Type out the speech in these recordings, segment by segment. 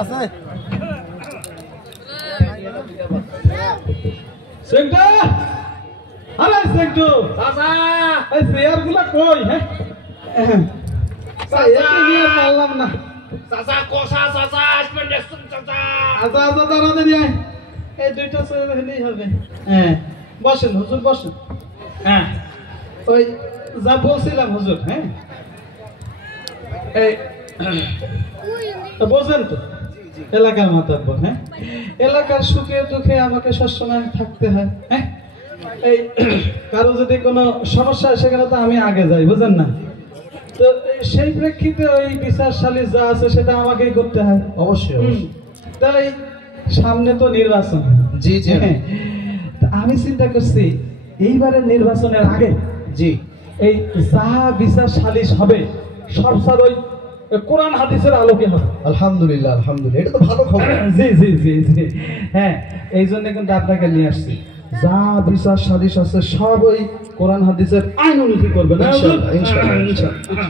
আছে সেন্টা আরে সেন্টু চাচা এই চেয়ারগুলো কই হ্যাঁ চাচা নিয়ে পারলাম না চাচা কষা চাচা আসবেন দেখুন চাচা আচ্ছা আচ্ছা তাড়াতাড়ি আয় এই দুইটা চেয়ার হলেই হবে হ্যাঁ বসেন হুজুর বসেন হ্যাঁ ওই যা বলছিলাম হুজুর হ্যাঁ এই বোঝেন তো এলাকার মাতাব্বর হ্যাঁ এলাকার সুখে দুঃখে আমাকে সবসময় থাকতে হয় হ্যাঁ এই কারো যদি কোনো সমস্যা সেখানে তো আমি আগে যাই বুঝেন না তো সেই প্রেক্ষিতে ওই বিচার সালিশ যা আছে সেটা আমাকেই করতে হয় অবশ্যই তাই সামনে তো নির্বাচন জি জি আমি চিন্তা করছি এইবারের নির্বাচনের আগে জি এই যা বিচার সালিশ হবে সব স্যার ওই কোরআন হাদিসের আলোকে হবে আলহামদুলিল্লাহ আলহামদুলিল্লাহ এটা তো ভালো খবর জি জি জি জি হ্যাঁ এই জন্য কিন্তু আপনাকে নিয়ে আসছি যা বিচার সালিশ আছে সব ওই কোরআন হাদিসের আইন অনুযায়ী করবে না ইনশাআল্লাহ ইনশাআল্লাহ ইনশাআল্লাহ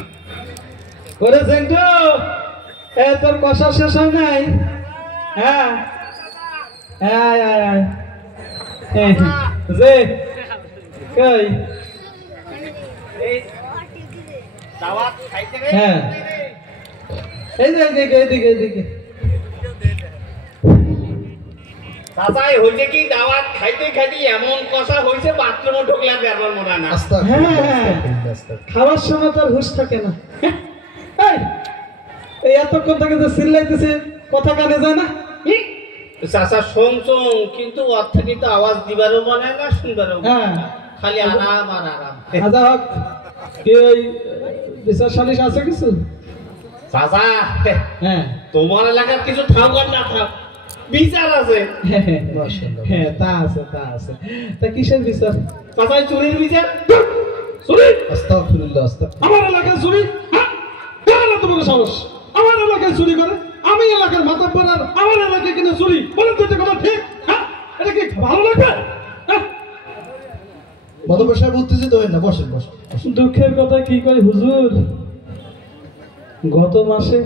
করেছেন তো তোর কষা শেষ হয় নাই হ্যাঁ হ্যাঁ হ্যাঁ যে কই দাওয়াত খাইতে রে হ্যাঁ এই যে এইদিকে এইদিকে চাচাই হইছে কি দাওয়াত খাইতে খাইতে এমন কষা হইছে বাথরুমে ঢুকলাম বেরবার মনে না খাওয়ার সময় তার হুঁশ থাকে না এই এতক্ষণ থেকে যে চিল্লাইতেছে কথা কানে যায় না চাচা শুনছুন কিন্তু ওর থেকে তো আওয়াজ দিবারও মনে না শুনবারও হ্যাঁ খালি আরাম আর আরাম আচ্ছা হোক কি ওই বিচার সালিশ আছে কিছু চাচা হ্যাঁ তোমার এলাকার কিছু থাক আর না থাক বিচার আছে হ্যাঁ তা আছে তা কিসের বিচার চাচাই চুরির বিচার চুরি আস্তাগফিরুল্লাহ আস্তাগফিরুল্লাহ আমার এলাকায় চুরি হ্যাঁ কার এত বড় সাহস আমার এলাকায় চুরি করে আমি এলাকার মাতাব্বর আর আমার এলাকায় কিনে চুরি বলেন তো এটা কথা ঠিক হ্যাঁ এটা কি ভালো লাগবে হ্যাঁ মাধব সাহেব উত্তেজিত হন না বসেন বসেন দুঃখের কথা কি করি হুজুর গত মাসে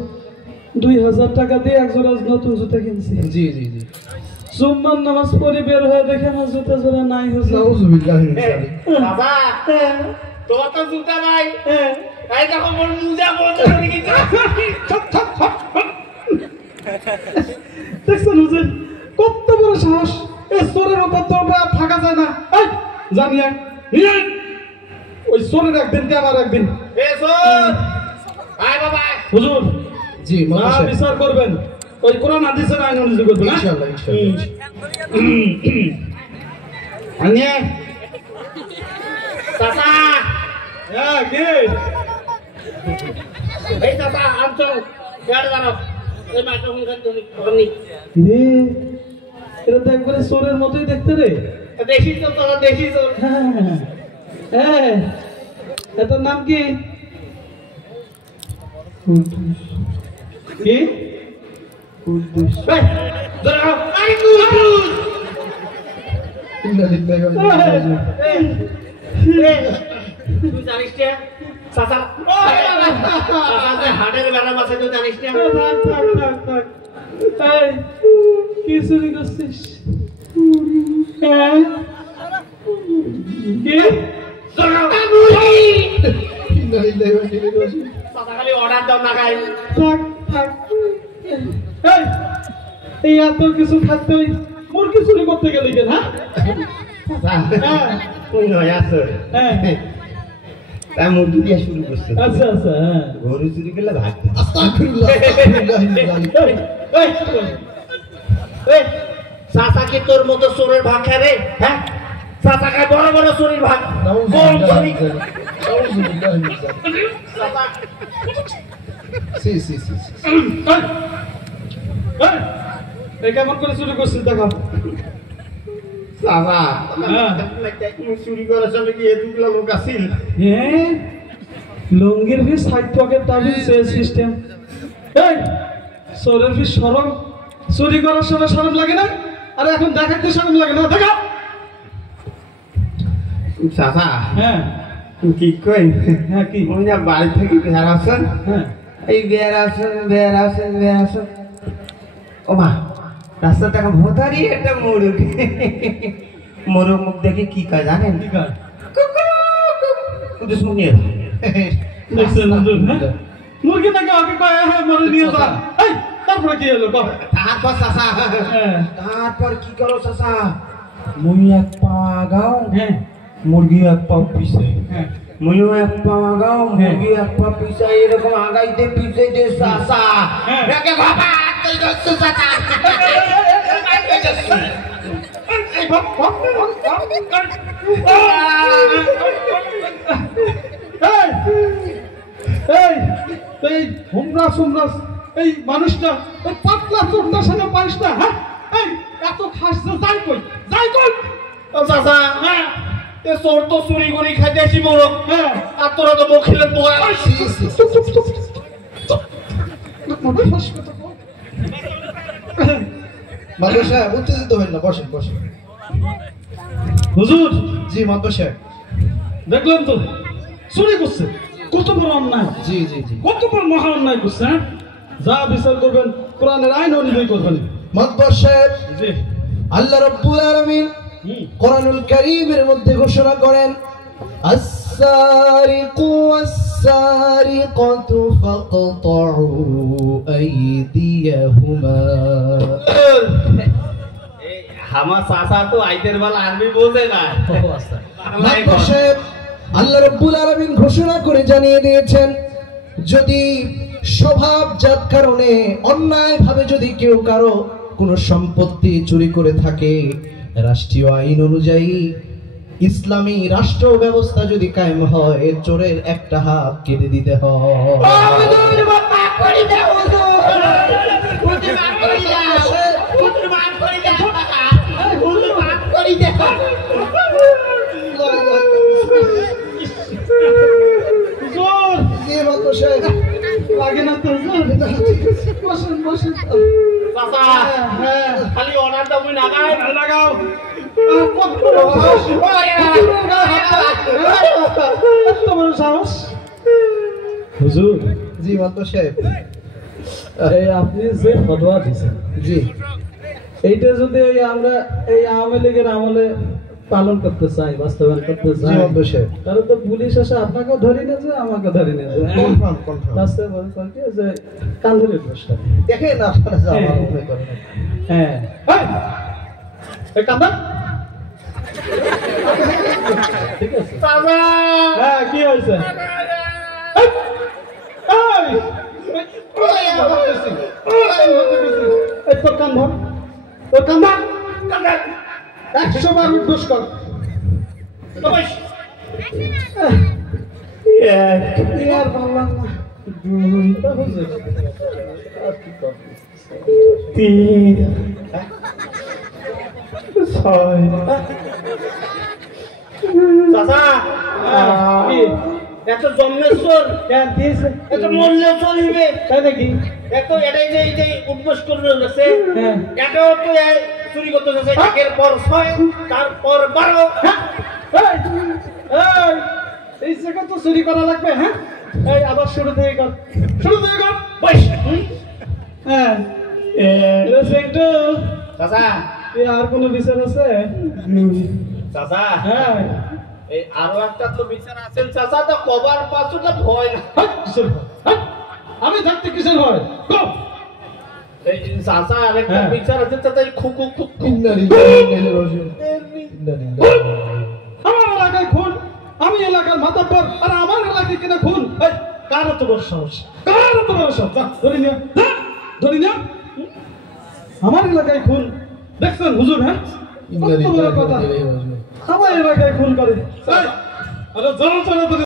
2000 টাকা দিয়ে এক জোড়া নতুন জুতা কিনছি জি জি জি জুম্মার নামাজ পড়ে বের হয়ে দেখে আমার জুতা জোড়া নাই হুজুর নাউযুবিল্লাহি মিন যালিক বাবা তোর তো জুতা নাই এই দেখো মোর মুজা বলতে পারি কি দেখছেন হুজুর কত বড় সাহস এই চোরের উপর তো থাকা যায় না এই জানিয়া ওই চোরের একদিন কে আমার একদিন এ চোর আয় বাবা হুজুর জি মাধব সাহেব বিচার করবেন ওই কোরআন হাদিসের আইন অনুযায়ী করবেন ইনশাআল্লাহ ইনশাআল্লাহ আনিয়া চাচা হ্যাঁ কে এই চাচা আমছো গাড়ি দাঁড়াও এই মাইক্রোফোন কাট ধরি রে এটা তো একবারে চোরের মতোই দেখতে রে দেখিস তো তোরা দেখিস তো হ্যাঁ এটার নাম কি কি দাঁড়াও আরে কুদুস ইন্না লিল্লাহি ওয়া ইন্না ইলাইহি রাজিউন তুই জানিস না চাচা চাচা হাড়ের ব্যারাম আছে তুই জানিস না এই কি চুরি করছিস হ্যাঁ কি দাঁড়াও ইন্না লিল্লাহি ওয়া ইন্না ইলাইহি রাজিউন চাচা খালি অর্ডার দাও না গাই থাক এই এত কিছু থাকতে মুরগি চুরি করতে গেলি কেন হ্যাঁ কই নয় আছে হ্যাঁ তাই মুরগি দিয়ে শুরু করছে আচ্ছা হ্যাঁ গরু চুরি করলে ভাগ আস্তাগফিরুল্লাহ আস্তাগফিরুল্লাহি মিন যালিক এই চাচা কি তোর মতো চোরের ভাগ খায় রে হ্যাঁ চাচা খায় বড় বড় চুরির ভাগ নাউযুবিল্লাহি মিন যালিক নাউযুবিল্লাহি মিন যালিক চাচা সি এই কেমন করে চুরি করছিস দেখো চাচা হ্যাঁ। চুরি করার সময় কি এতগুলো লোক আছিল হ্যাঁ লুঙ্গির ফি সাইড পকেট টাবি সিস্টেম এই চোরের ফি শরম চুরি করার সময় শরম লাগে না আরে এখন দেখাতে শরম লাগে না দেখা চাচা হ্যাঁ কি কই হ্যাঁ কি ওই না বাড়ি থেকে বের আসেন হ্যাঁ এই বের আসেন ও মা রাস্তা টাকা ভোতারি একটা মোরগ মোরগ মুখ দেখে কি কয় জানেন কি কয়? কিন্তু শুনিয়ে দেখছেন হুজুর, হ্যাঁ? মুরগি নাকি ওকে কয় হ্যাঁ মরে নিয়ে যা। এই তারপরে কি হলো কও? তারপর চাচা হ্যাঁ তারপর কি করো চাচা মুই এক পা গাও হ্যাঁ মুরগি এক পা পিছে হ্যাঁ মুইও এক পা গাও মুরগি এক পা পিছে এরকম আগাইতে পিছাইতে চাচা হ্যাঁ। একে বাবা তুই যাচ্ছ চাচা এই বাপ, বাপ, বাপ, বাপ, এই, এই, এই হুমরাস, এই মানুষটা ওই পাতলা চোরটার সাথে পারিস না, হ্যাঁ? এই এত খাস না, যাই কই ও চাচা হ্যাঁ এ চোর তো চুরি করে খাইতে আসি মোরগ হ্যাঁ আর তোরা তো বখিলের পোয়া মাদবর সাহেব উত্তেজিত হবেন না, বসেন বসেন। হুজুর জি মাদবর সাহেব। দেখলেন তো চুরি করছে, কত বড় অন্যায়, জি জি জি। কত বড় মহা অন্যায় করছে, হ্যাঁ? যা বিচার করবেন কোরআনের আইন অনুযায়ী করবেন। মাদবর সাহেব, জি আল্লাহ রাব্বুল আলামিন কোরআনুল কারীমের মধ্যে ঘোষণা করেন আস-সারিকু ওয়াস-সারিকাতু ফাকতাউ আইদিয়াহুমা। আমার চাচা তো আইতের বেলা আরবি বোঝে না মাদবর সাহেব, আল্লাহ রাব্বুল আলামিন ঘোষণা করে জানিয়ে দিয়েছেন যদি স্বভাবজাত কারণে অন্যায়ভাবে যদি কেউ কারো কোনো সম্পত্তি চুরি করে থাকে, রাষ্ট্রীয় আইন অনুযায়ী ইসলামী রাষ্ট্র ব্যবস্থা যদি কায়েম হয়, চোরের একটা হাত কেটে দিতে হয়। হুজুর জি মাদবর সাহেব। লাগে না তো হুজুর, বসেন বসেন। চাচা হ্যাঁ খালি অর্ডারটা মুই লাগাই লাগাও। এত বড় সাহস হুজুর। জি মাদবর সাহেব। এই আপনি যে ফতোয়া দিয়েছেন, জি এইটা যদি আমরা এই আওয়ামী লীগের আমলে পালন করতে চাই, বাস্তবায়ন করতে জি চাই, মাদবর সাহেব। তাহলে তো পুলিশ এসে আপনাকেও ধরে নিয়েছে, আমাকে ধরে নিয়েছে, কনফার্ম কনফার্ম। রাস্তায় বলে কি যে কান ধরে প্রশ্ন। দেখেন আপনারা যা আমার উপরে করেন। হ্যাঁ এই কান্দা ঠিক আছে। চাচা হ্যাঁ কি হয়েছে? তোর কান ধর, তোর কান ধর, 100 বার উদ্ঘোষ কর। আর বললাম না, 2 3 চাচা কি? এত জন্মেশ্বর কেন দিয়েছে? এত মূল্য চলিবে তাই নাকি? এত এটাই যে এই যে উদ্বোস করে গেছে হ্যাঁ। এটাও তো চুরি করতে গেছে একের পর 6 তারপর 12 হ্যাঁ? এই জায়গা তো চুরি করা লাগবে, হ্যাঁ? এই আবার শুরু থেকে কর, শুরু থেকে কর। হ্যাঁ একটু চাচা আর কোনো বিচার আছে? চাচা হ্যাঁ এই আরো একটা তো বিচার আছে চাচা, তো কবার পাঁচটা ভয় না হাট, কিসের ভয়? হাট! আমি থাকতে কিসের ভয়? গো! এই চাচা আরেকটা হ্যাঁ। বিচার আছে চাচা, এই খুকু ইন্না লিল্লাহি ওয়া ইন্না ইলাইহি রাজিউন। ইন্না লিল্লাহি। আমার এলাকায় খুন, আমি এলাকার মাতাব্বর, আর আমার এলাকায় কিনা খুন। এই, কার এত বড় সাহস? কার এত বড় সাহস? যা, ধরে নিয়ে, যা, ধরে নিয়ে। আমার এলাকায় খুন দেখছেন হুজুর? হ্যাঁ ইন্না কত বড় লিল্লাহি ওয়া কথা, ইন্না ইলাইহি রাজিউন। আমার এলাকায় খুন করে। এই, আরে যাও, চলো তো।